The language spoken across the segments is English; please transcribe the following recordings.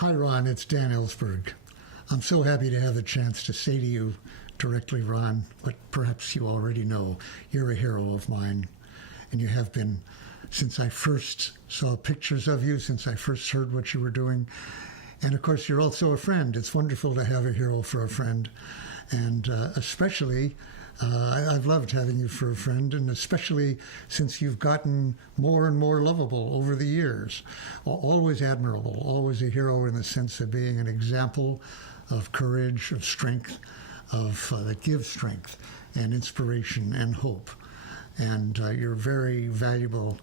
Hi, Ron. It's Dan Ellsberg. I'm so happy to have the chance to say to you directly, Ron, what perhaps you already know. You're a hero of mine, and you have been since I first saw pictures of you, since I first heard what you were doing. And of course, you're also a friend. It's wonderful to have a hero for a friend. And especially, I've loved having you for a friend, and especially since you've gotten more and more lovable over the years. Always admirable, always a hero in the sense of being an example of courage, of strength, that gives strength and inspiration and hope. And you're a very valuable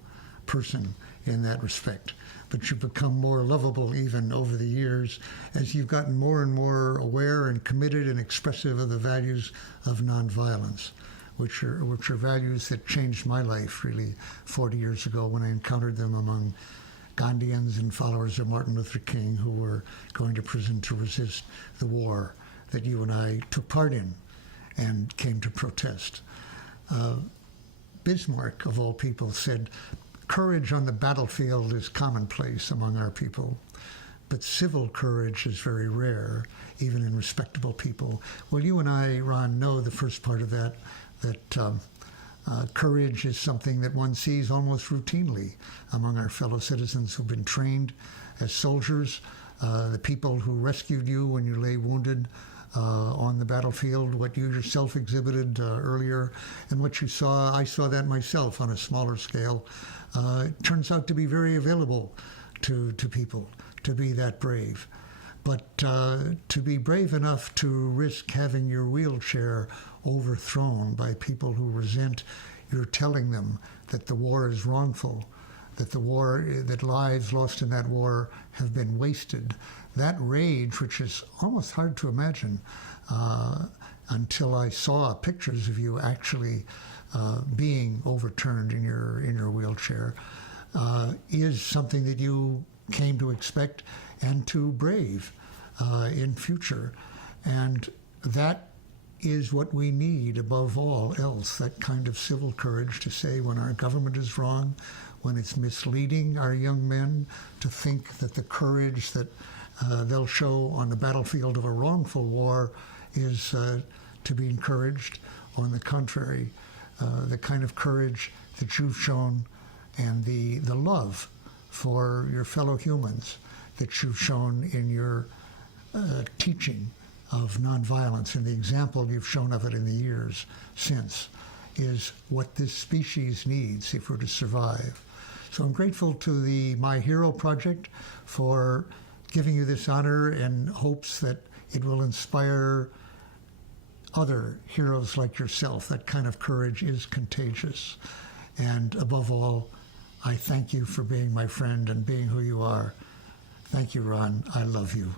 person in that respect. But you've become more lovable even over the years as you've gotten more and more aware and committed and expressive of the values of nonviolence, which are values that changed my life really 40 years ago when I encountered them among Gandhians and followers of Martin Luther King who were going to prison to resist the war that you and I took part in and came to protest. Bismarck, of all people, said, "Courage on the battlefield is commonplace among our people, but civil courage is very rare, even in respectable people." Well, you and I, Ron, know the first part of that courage is something that one sees almost routinely among our fellow citizens who've been trained as soldiers, the people who rescued you when you lay wounded on the battlefield, what you yourself exhibited earlier, and what you saw. I saw that myself on a smaller scale. It turns out to be very available to people to be that brave. But to be brave enough to risk having your wheelchair overthrown by people who resent your telling them that the war is wrongful, that lives lost in that war have been wasted. That rage, which is almost hard to imagine until I saw pictures of you actually being overturned in your wheelchair, is something that you came to expect and to brave in future. And that is what we need above all else, that kind of civil courage to say when our government is wrong, when it's misleading our young men to think that the courage that they'll show on the battlefield of a wrongful war is to be encouraged. On the contrary, the kind of courage that you've shown and the love for your fellow humans that you've shown in your teaching of nonviolence and the example you've shown of it in the years since is what this species needs if we're to survive. So I'm grateful to the My Hero Project for giving you this honor and hopes that it will inspire other heroes like yourself. That kind of courage is contagious. And above all, I thank you for being my friend and being who you are. Thank you, Ron. I love you.